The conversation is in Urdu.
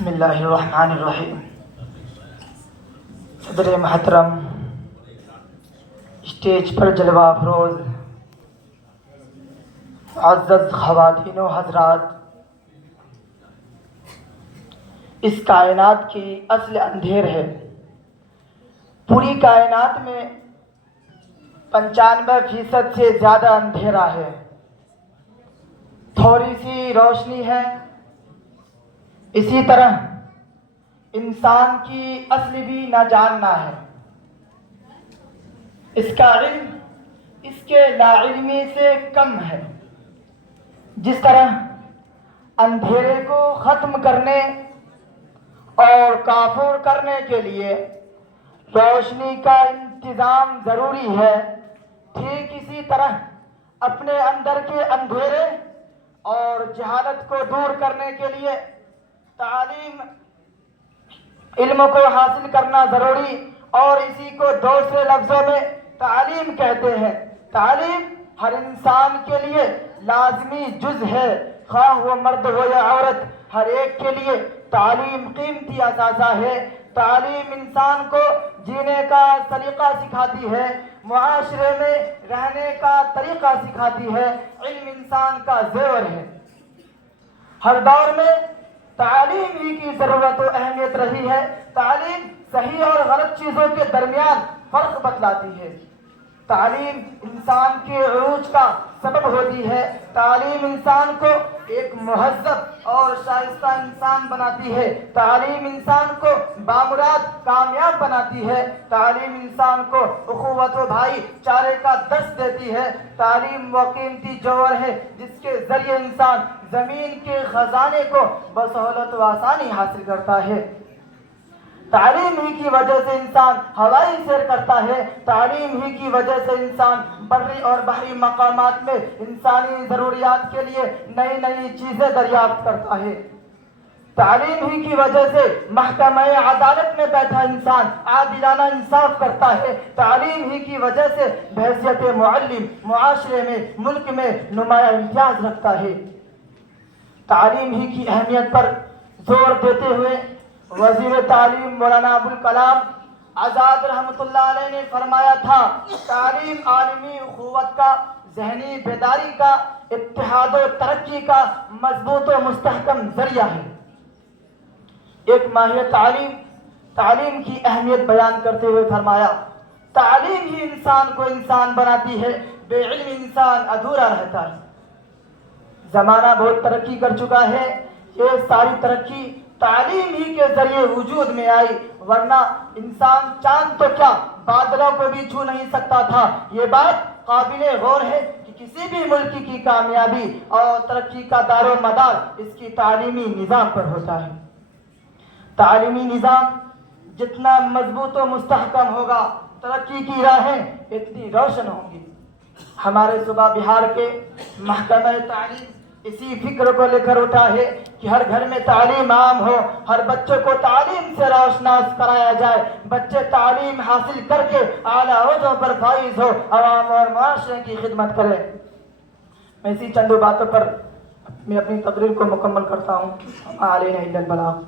بسم اللہ الرحمن الرحیم۔ صدر محترم، اسٹیج پر جلوہ افروز معزز خواتین و حضرات، اس کائنات کی اصل اندھیر ہے۔ پوری کائنات میں 95% سے زیادہ اندھیرا ہے، تھوڑی سی روشنی ہے۔ اسی طرح انسان کی اصل بھی نہ جاننا ہے۔ اس کا علم اس کے لا علمی سے کم ہے۔ جس طرح اندھیرے کو ختم کرنے اور کافور کرنے کے لیے روشنی کا انتظام ضروری ہے، ٹھیک اسی طرح اپنے اندر کے اندھیرے اور جہالت کو دور کرنے کے لیے تعلیم، علم کو حاصل کرنا ضروری، اور اسی کو دوسرے لفظوں میں تعلیم کہتے ہیں۔ تعلیم ہر انسان کے لیے لازمی جز ہے، خواہ وہ مرد ہو یا عورت، ہر ایک کے لیے تعلیم قیمتی اثاثہ ہے۔ تعلیم انسان کو جینے کا طریقہ سکھاتی ہے، معاشرے میں رہنے کا طریقہ سکھاتی ہے، علم انسان کا زیور ہے۔ ہر دور میں تعلیم ہی کی ضرورت و اہمیت رہی ہے۔ تعلیم صحیح اور غلط چیزوں کے درمیان فرق بتلاتی ہے۔ تعلیم انسان کے عروج کا سبب ہوتی ہے۔ تعلیم انسان کو ایک مہذب اور شائستہ انسان بناتی ہے۔ تعلیم انسان کو بامراد کامیاب بناتی ہے۔ تعلیم انسان کو اخوت و بھائی چارے کا درس دیتی ہے۔ تعلیم وہ قیمتی جوہر ہے جس کے ذریعے انسان زمین کے خزانے کو بسہولت و آسانی حاصل کرتا ہے۔ تعلیم ہی کی وجہ سے انسان ہوائی سیر کرتا ہے۔ تعلیم ہی کی وجہ سے انسان بری اور بحری مقامات میں انسانی ضروریات کے لیے نئی نئی چیزیں دریافت کرتا ہے۔ تعلیم ہی کی وجہ سے محکمہ عدالت میں بیٹھا انسان عادلانہ انصاف کرتا ہے۔ تعلیم ہی کی وجہ سے بحیثیت معلم معاشرے میں، ملک میں نمایاں امتیاز رکھتا ہے۔ تعلیم ہی کی اہمیت پر زور دیتے ہوئے وزیر تعلیم مولانا ابوالکلام آزاد رحمۃ اللہ علیہ نے فرمایا تھا، تعلیم عالمی اخوت کا، ذہنی بیداری کا، اتحاد و ترقی کا مضبوط و مستحکم ذریعہ ہے۔ ایک ماہر تعلیم کی اہمیت بیان کرتے ہوئے فرمایا، تعلیم ہی انسان کو انسان بناتی ہے، بے علم انسان ادھورا رہتا ہے۔ زمانہ بہت ترقی کر چکا ہے، یہ ساری ترقی تعلیم ہی کے ذریعے وجود میں آئی، ورنہ انسان چاند تو کیا بادلوں کو بھی چھو نہیں سکتا تھا۔ یہ بات قابل غور ہے کہ کسی بھی ملک کی کامیابی اور ترقی کا دار و مدار اس کی تعلیمی نظام پر ہوتا ہے۔ تعلیمی نظام جتنا مضبوط و مستحکم ہوگا، ترقی کی راہیں اتنی روشن ہوں گی۔ ہمارے صوبہ بہار کے محکمہ تعلیم اسی فکر کو لے کر اٹھا ہے کہ ہر گھر میں تعلیم عام ہو، ہر بچے کو تعلیم سے روشناس کرایا جائے، بچے تعلیم حاصل کر کے اعلیٰ عہدوں پر فائز ہو، عوام اور معاشرے کی خدمت کرے۔ میں اسی چند باتوں پر میں اپنی تقریر کو مکمل کرتا ہوں۔ علینا الا البلاغ۔